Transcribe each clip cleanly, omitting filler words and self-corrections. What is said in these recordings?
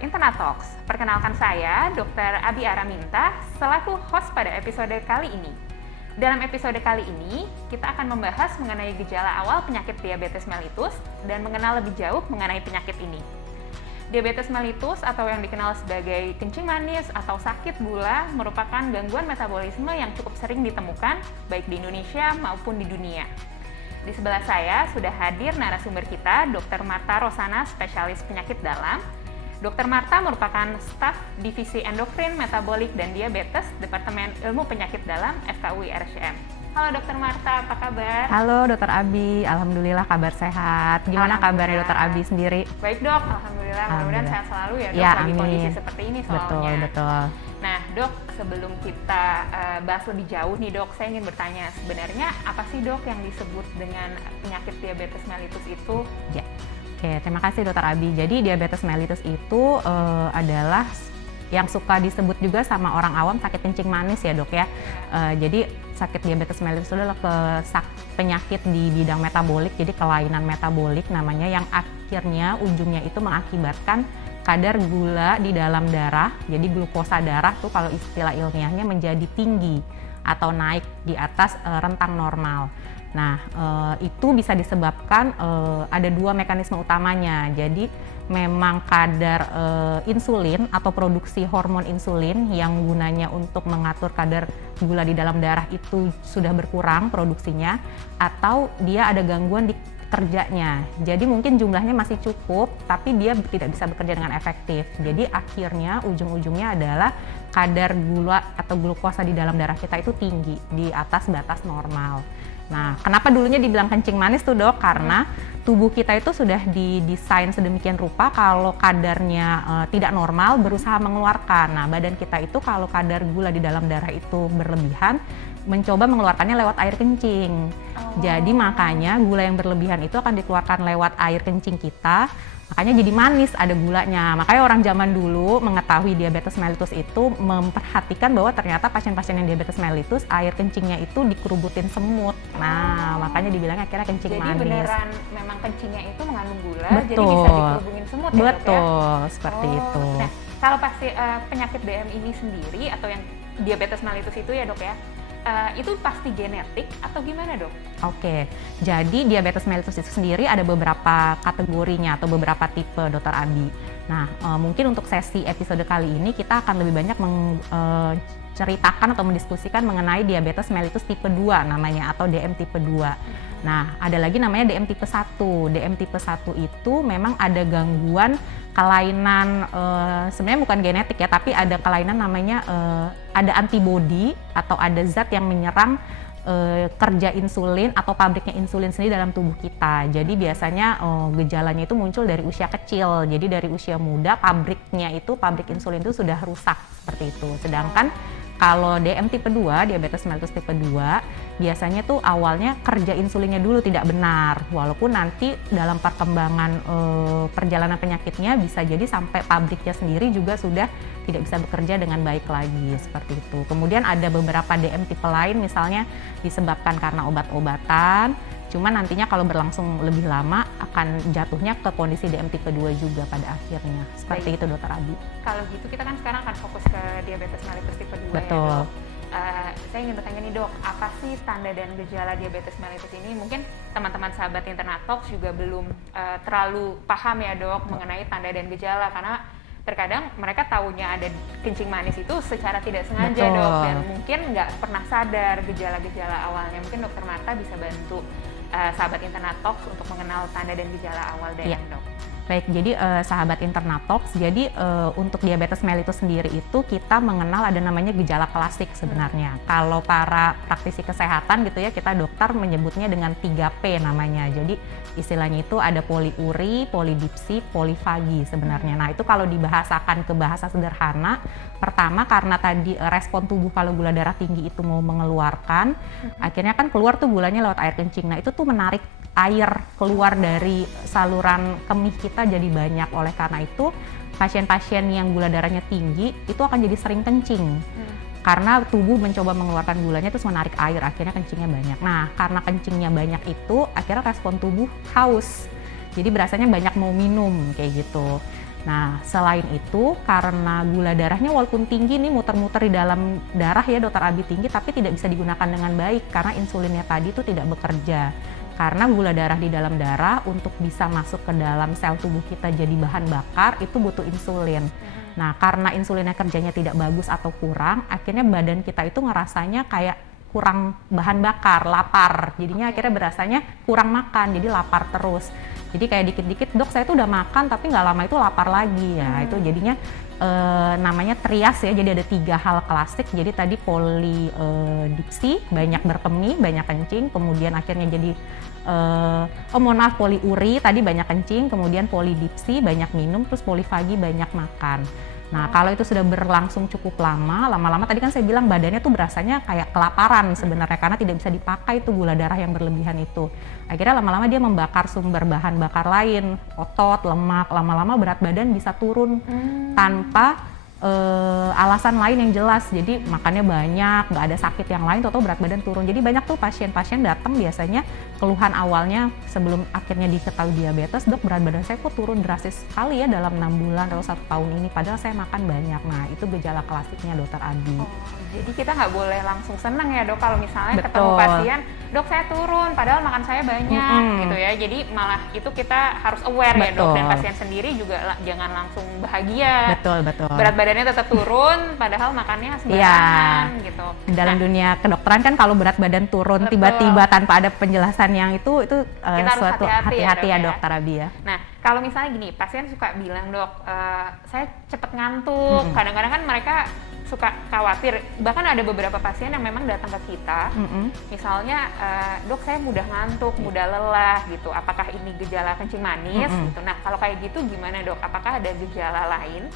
sahabat Interna Talks. Perkenalkan saya, Dr. Abi Araminta, selaku host pada episode kali ini. Dalam episode kali ini, kita akan membahas mengenai gejala awal penyakit diabetes mellitus dan mengenal lebih jauh mengenai penyakit ini. Diabetes mellitus atau yang dikenal sebagai kencing manis atau sakit gula merupakan gangguan metabolisme yang cukup sering ditemukan baik di Indonesia maupun di dunia. Di sebelah saya sudah hadir narasumber kita, Dr. Marta Rosana, spesialis penyakit dalam. Dr. Marta merupakan staf Divisi Endokrin, Metabolik, dan Diabetes, Departemen Ilmu Penyakit Dalam, FKUI RSCM. Halo Dr. Marta, apa kabar? Halo Dr. Abi, alhamdulillah kabar sehat. Gimana kabarnya Dr. Abi sendiri? Baik dok, alhamdulillah. Mudah-mudahan sehat selalu ya dok, ya, lagi amin. Kondisi seperti ini soalnya. Betul. Nah dok, sebelum kita bahas lebih jauh nih dok, saya ingin bertanya sebenarnya apa sih dok yang disebut dengan penyakit diabetes mellitus itu? Ya, oke, terima kasih Dr. Abi. Jadi diabetes mellitus itu adalah yang suka disebut juga sama orang awam sakit kencing manis ya dok ya. Jadi sakit diabetes mellitus itu adalah penyakit di bidang metabolik, jadi kelainan metabolik namanya, yang akhirnya ujungnya itu mengakibatkan kadar gula di dalam darah, jadi glukosa darah tuh kalau istilah ilmiahnya menjadi tinggi atau naik di atas rentang normal. Nah, itu bisa disebabkan ada dua mekanisme utamanya. Jadi memang kadar insulin atau produksi hormon insulin yang gunanya untuk mengatur kadar gula di dalam darah itu sudah berkurang produksinya, atau dia ada gangguan di kerjanya. Jadi mungkin jumlahnya masih cukup, tapi dia tidak bisa bekerja dengan efektif. Jadi akhirnya ujung-ujungnya adalah kadar gula atau glukosa di dalam darah kita itu tinggi, di atas batas normal. Nah, kenapa dulunya dibilang kencing manis tuh dok? Karena tubuh kita itu sudah didesain sedemikian rupa kalau kadarnya tidak normal berusaha mengeluarkan. Nah, badan kita itu kalau kadar gula di dalam darah itu berlebihan, mencoba mengeluarkannya lewat air kencing. Jadi makanya gula yang berlebihan itu akan dikeluarkan lewat air kencing kita. Makanya jadi manis, ada gulanya. Makanya orang zaman dulu mengetahui diabetes mellitus itu memperhatikan bahwa ternyata pasien-pasien yang diabetes mellitus air kencingnya itu dikerubutin semut. Nah, makanya dibilangnya akhirnya kencing manis. Jadi beneran memang kencingnya itu mengandung gula, Betul. jadi bisa dikerubungin semut ya dok ya? Betul, seperti itu. Nah, kalau pasti penyakit DM ini sendiri atau yang diabetes mellitus itu ya dok ya, itu pasti genetik atau gimana dok? Oke, jadi diabetes mellitus itu sendiri ada beberapa kategorinya atau beberapa tipe Dr. Abi. Nah, mungkin untuk sesi episode kali ini kita akan lebih banyak menceritakan atau mendiskusikan mengenai diabetes mellitus tipe 2 namanya, atau DM tipe 2. Nah, ada lagi namanya DM tipe 1. DM tipe 1 itu memang ada gangguan kelainan, sebenarnya bukan genetik ya, tapi ada kelainan namanya ada antibodi atau ada zat yang menyerang kerja insulin atau pabriknya insulin sendiri dalam tubuh kita. Jadi biasanya gejalanya itu muncul dari usia kecil. Jadi dari usia muda pabrik insulin itu sudah rusak seperti itu. Sedangkan kalau DM tipe 2, diabetes mellitus tipe 2, biasanya tuh awalnya kerja insulinnya dulu tidak benar. Walaupun nanti dalam perkembangan perjalanan penyakitnya bisa jadi sampai pabriknya sendiri juga sudah tidak bisa bekerja dengan baik lagi, seperti itu. Kemudian ada beberapa DM tipe lain misalnya disebabkan karena obat-obatan, cuman nantinya kalau berlangsung lebih lama akan jatuhnya ke kondisi DM tipe 2 juga pada akhirnya. Seperti itu Dr. Abi. Kalau gitu kita kan sekarang akan fokus ke diabetes mellitus tipe 2. Betul. Ya dok. Saya ingin bertanya nih dok, apa sih tanda dan gejala diabetes mellitus ini? Mungkin teman-teman sahabat Interna Talks juga belum terlalu paham ya dok mengenai tanda dan gejala, karena terkadang mereka taunya ada kencing manis itu secara tidak sengaja. Betul. Dok, dan mungkin nggak pernah sadar gejala-gejala awalnya. Mungkin Dr. Marta bisa bantu sahabat Interna Talks untuk mengenal tanda dan gejala awal DM, ya. Dok. Baik, jadi sahabat Interna Talks, jadi untuk diabetes mellitus sendiri itu kita mengenal ada namanya gejala klasik sebenarnya. Kalau para praktisi kesehatan gitu ya, kita dokter menyebutnya dengan 3P namanya. Jadi istilahnya itu ada poliuri, polidipsi, polifagi sebenarnya. Nah, itu kalau dibahasakan ke bahasa sederhana, pertama karena tadi respon tubuh kalau gula darah tinggi itu mau mengeluarkan, akhirnya kan keluar tuh gulanya lewat air kencing. Nah, itu tuh menarik air keluar dari saluran kemih kita jadi banyak. Oleh karena itu pasien-pasien yang gula darahnya tinggi itu akan jadi sering kencing. Karena tubuh mencoba mengeluarkan gulanya terus menarik air, akhirnya kencingnya banyak. Nah, karena kencingnya banyak itu akhirnya respon tubuh haus. Jadi berasanya banyak mau minum kayak gitu. Nah, selain itu karena gula darahnya walaupun tinggi nih muter-muter di dalam darah ya Dokter Abi tinggi, tapi tidak bisa digunakan dengan baik karena insulinnya tadi itu tidak bekerja. Karena gula darah di dalam darah untuk bisa masuk ke dalam sel tubuh kita jadi bahan bakar itu butuh insulin. Nah, karena insulinnya kerjanya tidak bagus atau kurang, akhirnya badan kita itu ngerasanya kayak kurang bahan bakar, lapar. Jadinya akhirnya berasanya kurang makan, jadi lapar terus. Jadi kayak dikit-dikit, dok saya tuh udah makan tapi nggak lama itu lapar lagi ya. Itu jadinya namanya trias ya, jadi ada 3 hal klasik. Jadi tadi polidipsi, banyak berkemih, banyak kencing, kemudian akhirnya jadi poliuri, tadi banyak kencing, kemudian polidipsi, banyak minum, terus polifagi, banyak makan. Nah, kalau itu sudah berlangsung cukup lama-lama tadi kan saya bilang badannya tuh berasanya kayak kelaparan sebenarnya karena tidak bisa dipakai tuh gula darah yang berlebihan itu. Akhirnya lama-lama dia membakar sumber bahan bakar lain, otot, lemak, lama-lama berat badan bisa turun tanpa alasan lain yang jelas. Jadi makannya banyak, nggak ada sakit yang lain, tahu-tahu berat badan turun. Jadi banyak tuh pasien-pasien datang biasanya keluhan awalnya sebelum akhirnya diketahui diabetes, dok berat badan saya kok turun drastis sekali ya dalam 6 bulan atau 1 tahun ini, padahal saya makan banyak. Nah itu gejala klasiknya Dokter Abi. Jadi kita nggak boleh langsung seneng ya dok kalau misalnya Betul. ketemu pasien, dok saya turun padahal makan saya banyak gitu ya. Jadi malah itu kita harus aware ya dok, dan pasien sendiri juga jangan langsung bahagia. Betul. Berat badannya tetap turun padahal makannya sembarangan gitu. Dalam dunia kedokteran kan kalau berat badan turun tiba-tiba tanpa ada penjelasan yang itu kita suatu harus hati-hati ya Dokter Abi ya. Nah kalau misalnya gini, pasien suka bilang dok, saya cepet ngantuk. Kadang-kadang kan mereka suka khawatir, bahkan ada beberapa pasien yang memang datang ke kita, misalnya dok saya mudah ngantuk, mudah lelah gitu, apakah ini gejala kencing manis gitu. Nah kalau kayak gitu gimana dok, apakah ada gejala lain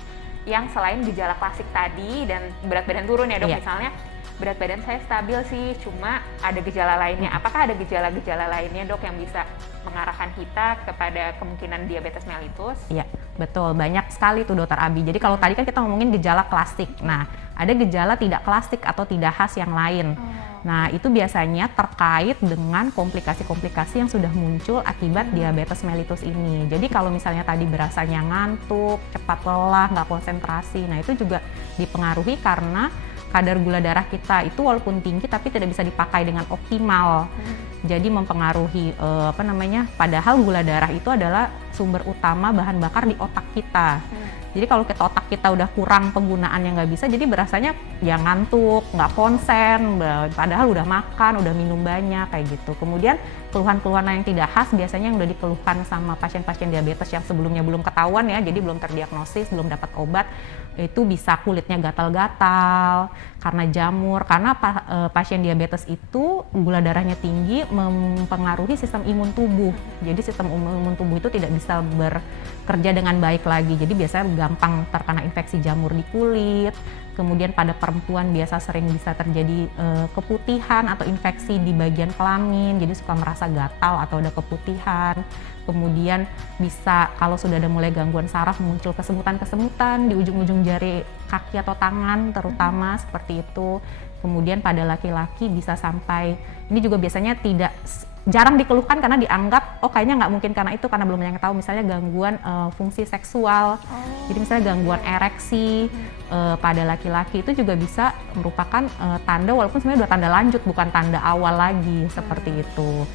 yang selain gejala klasik tadi dan berat badan turun ya dok? Misalnya berat badan saya stabil sih, cuma ada gejala lainnya. Apakah ada gejala-gejala lainnya dok yang bisa mengarahkan kita kepada kemungkinan diabetes mellitus? Iya, betul. Banyak sekali tuh Dokter Abi. Jadi kalau tadi kan kita ngomongin gejala klasik. Nah, ada gejala tidak klasik atau tidak khas yang lain. Nah, itu biasanya terkait dengan komplikasi-komplikasi yang sudah muncul akibat diabetes mellitus ini. Jadi kalau misalnya tadi berasanya ngantuk, cepat lelah, nggak konsentrasi, nah itu juga dipengaruhi karena kadar gula darah kita itu walaupun tinggi tapi tidak bisa dipakai dengan optimal. Jadi mempengaruhi padahal gula darah itu adalah sumber utama bahan bakar di otak kita. Jadi kalau otak kita udah kurang penggunaannya nggak bisa, jadi berasanya ya ngantuk, nggak konsen, padahal udah makan, udah minum banyak kayak gitu. Kemudian keluhan-keluhan yang tidak khas biasanya yang udah dikeluhkan sama pasien-pasien diabetes yang sebelumnya belum ketahuan ya, jadi belum terdiagnosis, belum dapat obat, itu bisa kulitnya gatal-gatal karena jamur, karena pasien diabetes itu gula darahnya tinggi mempengaruhi sistem imun tubuh. Jadi sistem imun tubuh itu tidak bisa bekerja dengan baik lagi. Jadi biasanya gampang terkena infeksi jamur di kulit. Kemudian pada perempuan biasa sering bisa terjadi keputihan atau infeksi di bagian kelamin, jadi suka merasa gatal atau ada keputihan. Kemudian bisa kalau sudah ada mulai gangguan saraf muncul kesemutan-kesemutan di ujung-ujung jari kaki atau tangan terutama seperti itu. Kemudian pada laki-laki bisa sampai, ini juga biasanya jarang dikeluhkan karena dianggap kayaknya nggak mungkin karena itu, karena belum banyak yang tahu, misalnya gangguan fungsi seksual. Jadi misalnya gangguan ereksi pada laki-laki itu juga bisa merupakan tanda, walaupun sebenarnya udah tanda lanjut bukan tanda awal lagi seperti itu.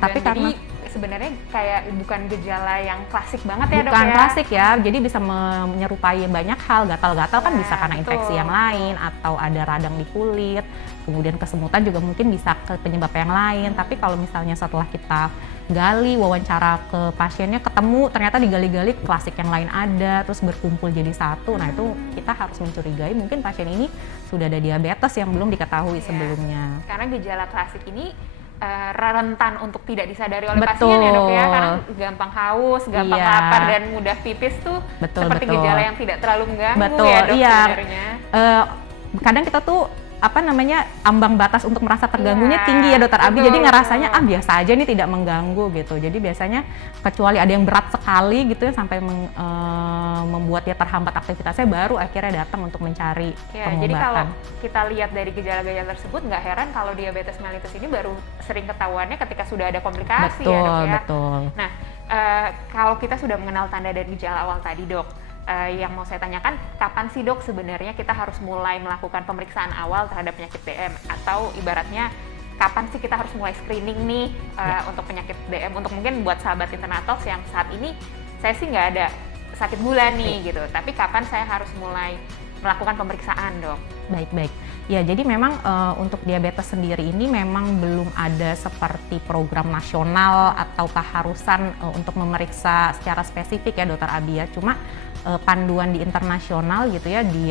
Tapi karena sebenarnya kayak bukan gejala yang klasik banget ya dok ya? Bukan klasik ya, jadi bisa menyerupai banyak hal. Gatal-gatal kan bisa karena infeksi yang lain atau ada radang di kulit, kemudian kesemutan juga mungkin bisa ke penyebab yang lain. Tapi kalau misalnya setelah kita gali, wawancara ke pasiennya, ketemu ternyata digali-gali klasik yang lain ada, terus berkumpul jadi satu, nah itu kita harus mencurigai mungkin pasien ini sudah ada diabetes yang belum diketahui sebelumnya. Karena gejala klasik ini rentan untuk tidak disadari oleh pasien ya dok ya, karena gampang haus, gampang lapar dan mudah pipis tuh seperti gejala yang tidak terlalu mengganggu ya dok sebenarnya. Kadang kita tuh ambang batas untuk merasa terganggunya tinggi ya dokter Abi, jadi ngerasanya biasa aja nih, tidak mengganggu gitu. Jadi biasanya kecuali ada yang berat sekali gitu ya sampai membuat dia terhambat aktivitasnya, baru akhirnya datang untuk mencari pengobatan. Jadi kalau kita lihat dari gejala-gejala tersebut, nggak heran kalau diabetes mellitus ini baru sering ketahuannya ketika sudah ada komplikasi ya dok ya. Betul. Nah Kalau kita sudah mengenal tanda dan gejala awal tadi dok, yang mau saya tanyakan, kapan sih dok sebenarnya kita harus mulai melakukan pemeriksaan awal terhadap penyakit DM? Atau ibaratnya kapan sih kita harus mulai screening nih untuk penyakit DM? Untuk mungkin buat sahabat Internal Talks yang saat ini saya sih nggak ada sakit gula nih gitu, tapi kapan saya harus mulai melakukan pemeriksaan dok? Baik. Ya, jadi memang untuk diabetes sendiri ini memang belum ada seperti program nasional atau keharusan untuk memeriksa secara spesifik ya Dokter Abi ya. Cuma panduan di internasional gitu ya, di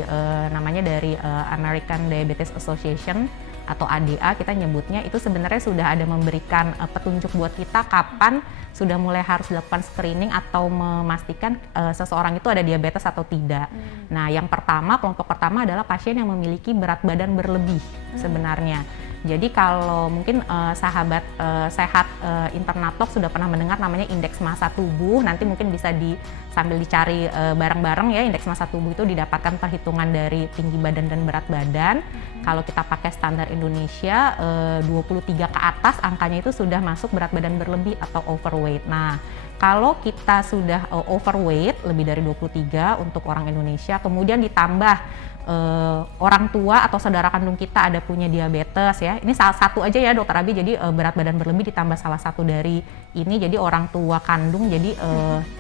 namanya dari American Diabetes Association atau ADA kita nyebutnya, itu sebenarnya sudah ada memberikan petunjuk buat kita kapan sudah mulai harus dilakukan screening atau memastikan seseorang itu ada diabetes atau tidak. Nah, yang pertama, kelompok pertama adalah pasien yang memiliki berat badan berlebih sebenarnya. Jadi kalau mungkin sahabat sehat Internal Talks sudah pernah mendengar namanya indeks massa tubuh, nanti mungkin bisa sambil dicari bareng-bareng ya, indeks massa tubuh itu didapatkan perhitungan dari tinggi badan dan berat badan. Kalau kita pakai standar Indonesia 23 ke atas angkanya itu sudah masuk berat badan berlebih atau overweight. Nah, kalau kita sudah overweight lebih dari 23 untuk orang Indonesia, kemudian ditambah orang tua atau saudara kandung kita ada punya diabetes ya. Ini salah satu aja ya Dokter Abi, jadi berat badan berlebih ditambah salah satu dari ini, jadi orang tua kandung, jadi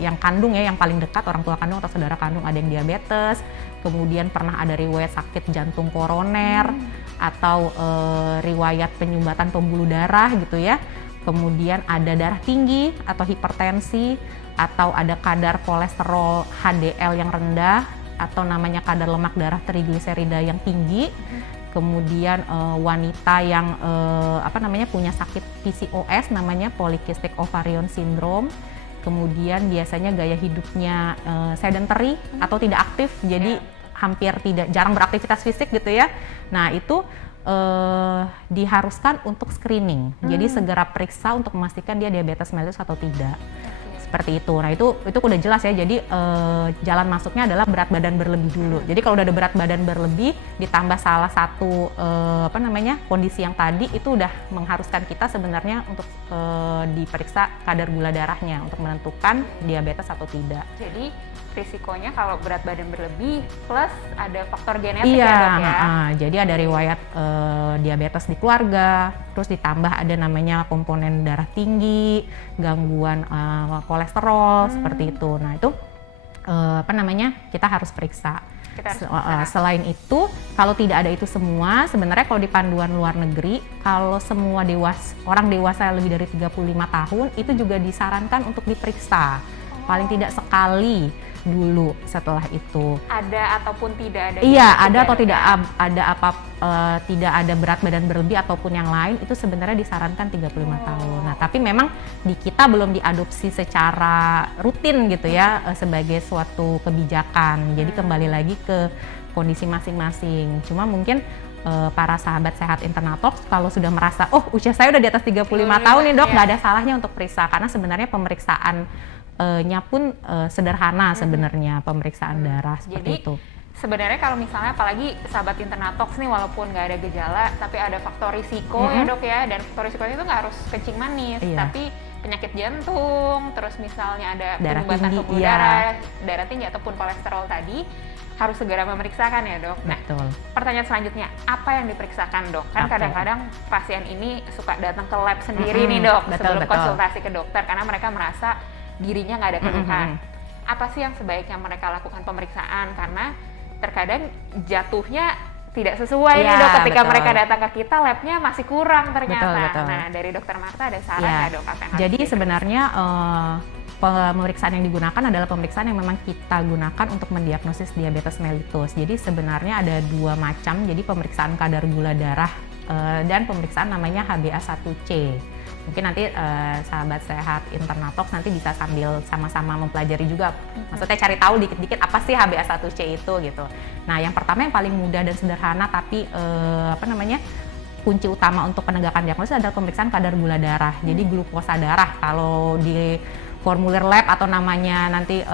yang kandung ya, yang paling dekat orang tua kandung atau saudara kandung ada yang diabetes, kemudian pernah ada riwayat sakit jantung koroner atau riwayat penyumbatan pembuluh darah gitu ya. Kemudian ada darah tinggi atau hipertensi, atau ada kadar kolesterol HDL yang rendah, atau namanya kadar lemak darah trigliserida yang tinggi. Kemudian wanita yang punya sakit PCOS namanya polycystic ovarian syndrome. Kemudian biasanya gaya hidupnya sedentary atau tidak aktif, jadi hampir jarang beraktivitas fisik gitu ya. Nah, itu diharuskan untuk screening. Jadi segera periksa untuk memastikan dia diabetes mellitus atau tidak. Seperti itu. Nah, itu udah jelas ya. Jadi jalan masuknya adalah berat badan berlebih dulu. Jadi kalau udah ada berat badan berlebih ditambah salah satu kondisi yang tadi, itu udah mengharuskan kita sebenarnya untuk diperiksa kadar gula darahnya untuk menentukan diabetes atau tidak. Jadi risikonya kalau berat badan berlebih plus ada faktor genetik ya dok ya? Jadi ada riwayat diabetes di keluarga, terus ditambah ada namanya komponen darah tinggi, gangguan kolesterol seperti itu. Nah, itu kita harus periksa. Selain itu, kalau tidak ada itu semua, sebenarnya kalau di panduan luar negeri, kalau semua orang dewasa lebih dari 35 tahun itu juga disarankan untuk diperiksa. Paling tidak sekali dulu setelah itu. Ada ataupun tidak ada? Iya, ada atau tidak tidak ada berat badan berlebih ataupun yang lain, itu sebenarnya disarankan 35 tahun. Nah, tapi memang di kita belum diadopsi secara rutin gitu ya, sebagai suatu kebijakan. Jadi kembali lagi ke kondisi masing-masing. Cuma mungkin para sahabat sehat Internal Talks kalau sudah merasa, oh usia saya udah di atas 35 tahun nih dok, nggak ada salahnya untuk periksa, karena sebenarnya pemeriksaan nya pun sederhana sebenarnya, pemeriksaan darah seperti itu. Sebenarnya kalau misalnya apalagi sahabat Internal Talks nih, walaupun nggak ada gejala tapi ada faktor risiko ya dok ya, dan faktor risikonya itu nggak harus kencing manis, tapi penyakit jantung, terus misalnya ada penyumbatan pembuluh darah tinggi ataupun kolesterol tadi, harus segera memeriksakan ya dok. Nah, pertanyaan selanjutnya, apa yang diperiksakan dok? Kan kadang-kadang pasien ini suka datang ke lab sendiri nih dok, sebelum konsultasi ke dokter, karena mereka merasa dirinya nggak ada keluhan. Apa sih yang sebaiknya mereka lakukan pemeriksaan? Karena terkadang jatuhnya tidak sesuai nih dok, ketika mereka datang ke kita labnya masih kurang ternyata. Nah, dari dokter Marta ada saran nggak dok apa yang harus Jadi sebenarnya pemeriksaan yang digunakan adalah pemeriksaan yang memang kita gunakan untuk mendiagnosis diabetes mellitus. Jadi sebenarnya ada dua macam, jadi pemeriksaan kadar gula darah dan pemeriksaan namanya HbA1c. Mungkin nanti sahabat sehat Internal Talks nanti bisa sambil sama-sama mempelajari juga, maksudnya cari tahu dikit-dikit apa sih HbA1c itu gitu. Nah, yang pertama yang paling mudah dan sederhana tapi kunci utama untuk penegakan diagnosis adalah pemeriksaan kadar gula darah. Jadi glukosa darah, kalau di formulir lab atau namanya nanti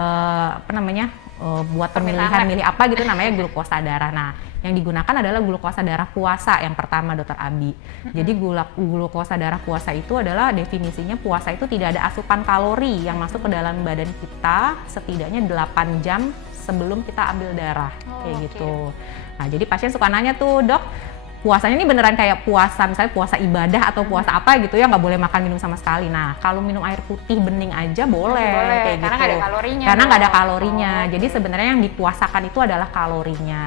buat pemilihan milih apa gitu namanya glukosa darah. Nah, yang digunakan adalah glukosa darah puasa yang pertama, Dokter Abi. Jadi glukosa darah puasa itu adalah definisinya puasa itu tidak ada asupan kalori yang masuk ke dalam badan kita setidaknya 8 jam sebelum kita ambil darah, kayak gitu. Nah, jadi pasien suka nanya tuh, Dok, puasanya ini beneran kayak puasa, misalnya puasa ibadah atau puasa apa gitu ya, nggak boleh makan minum sama sekali. Nah, kalau minum air putih bening aja boleh, kayak karena gitu. Nggak ada kalorinya. Karena nggak ada kalorinya. Jadi sebenarnya yang dipuasakan itu adalah kalorinya.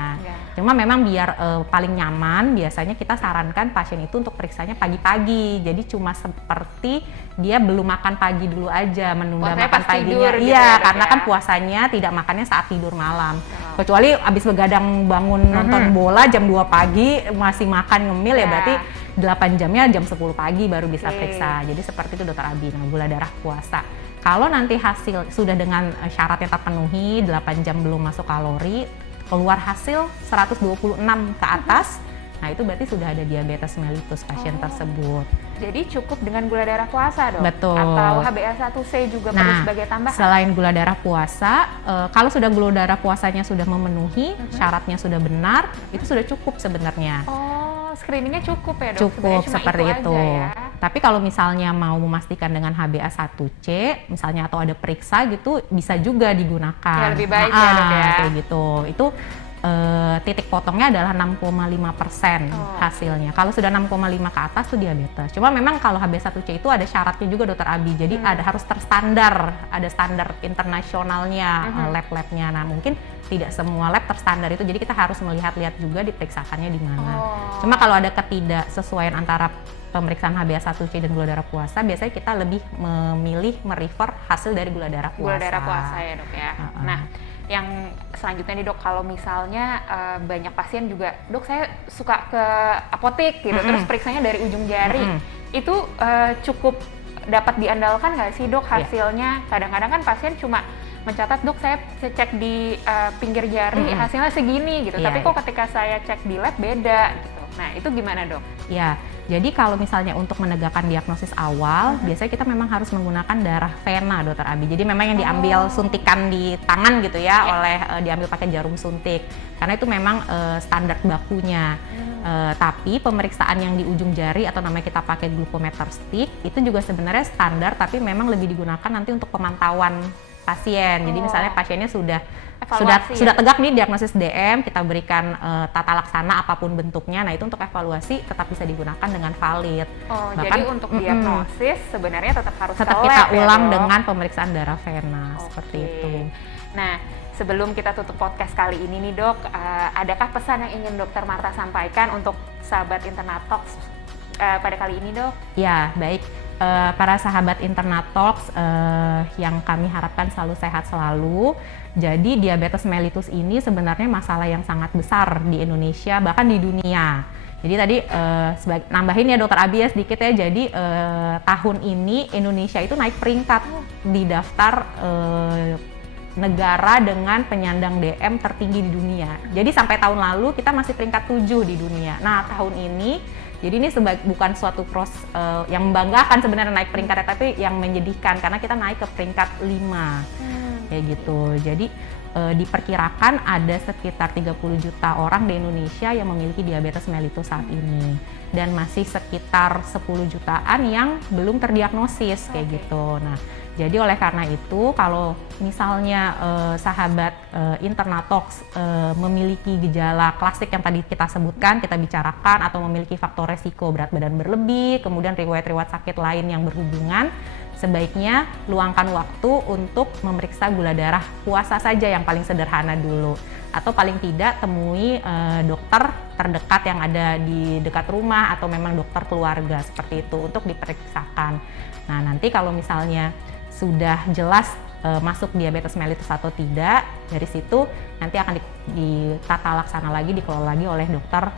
Cuma memang biar paling nyaman, biasanya kita sarankan pasien itu untuk periksanya pagi-pagi. Jadi cuma seperti dia belum makan pagi dulu aja, menunda puasanya makan paginya. gitu Iya, karena kan puasanya tidak makannya saat tidur malam. Kecuali abis begadang bangun nonton bola jam 2 pagi masih makan ngemil ya berarti 8 jamnya jam 10 pagi baru bisa periksa. Jadi seperti itu Dokter Abi. Nah, gula darah puasa. Kalau nanti hasil sudah dengan syarat yang terpenuhi, 8 jam belum masuk kalori, keluar hasil 126 ke atas, nah itu berarti sudah ada diabetes mellitus pasien tersebut. Jadi cukup dengan gula darah puasa, Dok? Betul. Atau HbA1c juga perlu sebagai tambahan? Selain gula darah puasa, kalau sudah gula darah puasanya sudah memenuhi, syaratnya sudah benar, itu sudah cukup sebenarnya. Oh, screeningnya cukup ya, Dok? Cukup seperti itu. Ya? Tapi kalau misalnya mau memastikan dengan HbA1c, misalnya atau ada periksa gitu, bisa juga digunakan. Ya, lebih baik ya, Dok ya? Kayak gitu. Itu titik potongnya adalah 6,5% hasilnya. Kalau sudah 6,5 ke atas itu diabetes. Cuma memang kalau HbA1c itu ada syaratnya juga Dokter Abi. Jadi harus terstandar, ada standar internasionalnya lab-labnya. Nah mungkin tidak semua lab terstandar itu. Jadi kita harus melihat-lihat juga diperiksakannya di mana. Cuma kalau ada ketidaksesuaian antara pemeriksaan HbA1c dan gula darah puasa, biasanya kita lebih memilih merefer hasil dari gula darah puasa. Gula darah puasa ya, Dok ya. Nah, yang selanjutnya nih, Dok, kalau misalnya banyak pasien juga, Dok saya suka ke apotek gitu, terus periksanya dari ujung jari, itu cukup dapat diandalkan nggak sih, Dok, hasilnya? Kadang-kadang kan pasien cuma mencatat, Dok saya cek di pinggir jari hasilnya segini gitu, tapi kok ketika saya cek di lab beda gitu. Nah itu gimana, Dok? Ya, jadi kalau misalnya untuk menegakkan diagnosis awal, biasanya kita memang harus menggunakan darah vena, Dokter Abi. Jadi memang yang diambil suntikan di tangan gitu ya, diambil pakai jarum suntik. Karena itu memang standar bakunya. Tapi pemeriksaan yang di ujung jari atau namanya kita pakai glukometer stick, itu juga sebenarnya standar, tapi memang lebih digunakan nanti untuk pemantauan pasien. Jadi misalnya pasiennya sudah tegak nih diagnosis DM, kita berikan tata laksana apapun bentuknya. Nah itu untuk evaluasi tetap bisa digunakan dengan valid. Bahkan, jadi untuk diagnosis sebenarnya tetap harus tetap kita ulang dengan pemeriksaan darah vena seperti itu. Nah sebelum kita tutup podcast kali ini nih, Dok, adakah pesan yang ingin Dokter Marta sampaikan untuk sahabat Internatox pada kali ini, Dok? Ya baik. Para sahabat Internatox yang kami harapkan selalu sehat selalu. Jadi diabetes mellitus ini sebenarnya masalah yang sangat besar di Indonesia bahkan di dunia. Jadi tadi nambahin ya Dokter Abi ya sedikit ya. Jadi tahun ini Indonesia itu naik peringkat di daftar negara dengan penyandang DM tertinggi di dunia. Jadi sampai tahun lalu kita masih peringkat 7 di dunia. Nah tahun ini, jadi ini bukan suatu yang membanggakan sebenarnya naik peringkatnya, tapi yang menyedihkan karena kita naik ke peringkat 5 kayak gitu. Jadi diperkirakan ada sekitar 30 juta orang di Indonesia yang memiliki diabetes mellitus saat ini, dan masih sekitar 10 jutaan yang belum terdiagnosis kayak gitu. Nah, jadi oleh karena itu kalau misalnya sahabat Internatox memiliki gejala klasik yang tadi kita sebutkan, kita bicarakan, atau memiliki faktor resiko berat badan berlebih, kemudian riwayat-riwayat sakit lain yang berhubungan, sebaiknya luangkan waktu untuk memeriksa gula darah puasa saja yang paling sederhana dulu, atau paling tidak temui dokter terdekat yang ada di dekat rumah atau memang dokter keluarga seperti itu untuk diperiksakan. Nah nanti kalau misalnya sudah jelas masuk diabetes mellitus atau tidak, dari situ nanti akan ditata laksana lagi, dikelola lagi oleh dokter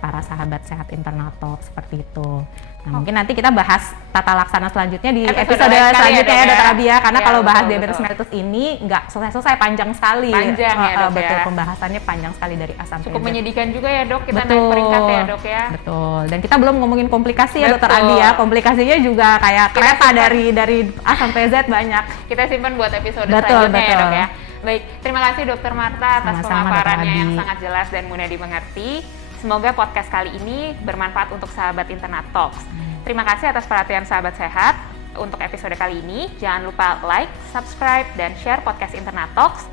para sahabat sehat Internatox seperti itu. Nah, mungkin nanti kita bahas tata laksana selanjutnya di episode selanjutnya ya Dokter Abi ya, karena kalau bahas diabetes mellitus ini nggak selesai-selesai, panjang sekali. Panjang ya Dok betul, ya. Pembahasannya panjang sekali dari A sampai Z. Cukup menyedihkan juga ya Dok, kita naik peringkat ya Dok ya. Betul, dan kita belum ngomongin komplikasi ya Dokter Abi ya, komplikasinya juga kayak kereta dari A sampai Z banyak. Kita simpan buat episode selanjutnya ya Dok ya. Baik, terima kasih Dokter Marta atas Sama-sama, pemaparannya Dr. yang Abi. sangat jelas dan mudah dimengerti. Semoga podcast kali ini bermanfaat untuk sahabat Internet Talks. Terima kasih atas perhatian sahabat sehat. Untuk episode kali ini, jangan lupa like, subscribe, dan share podcast Internet Talks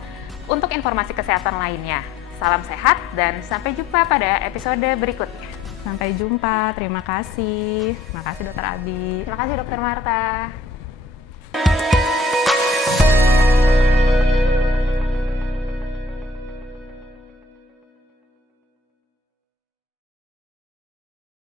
untuk informasi kesehatan lainnya. Salam sehat dan sampai jumpa pada episode berikutnya. Sampai jumpa, terima kasih. Terima kasih Dokter Abi. Terima kasih Dokter Marta.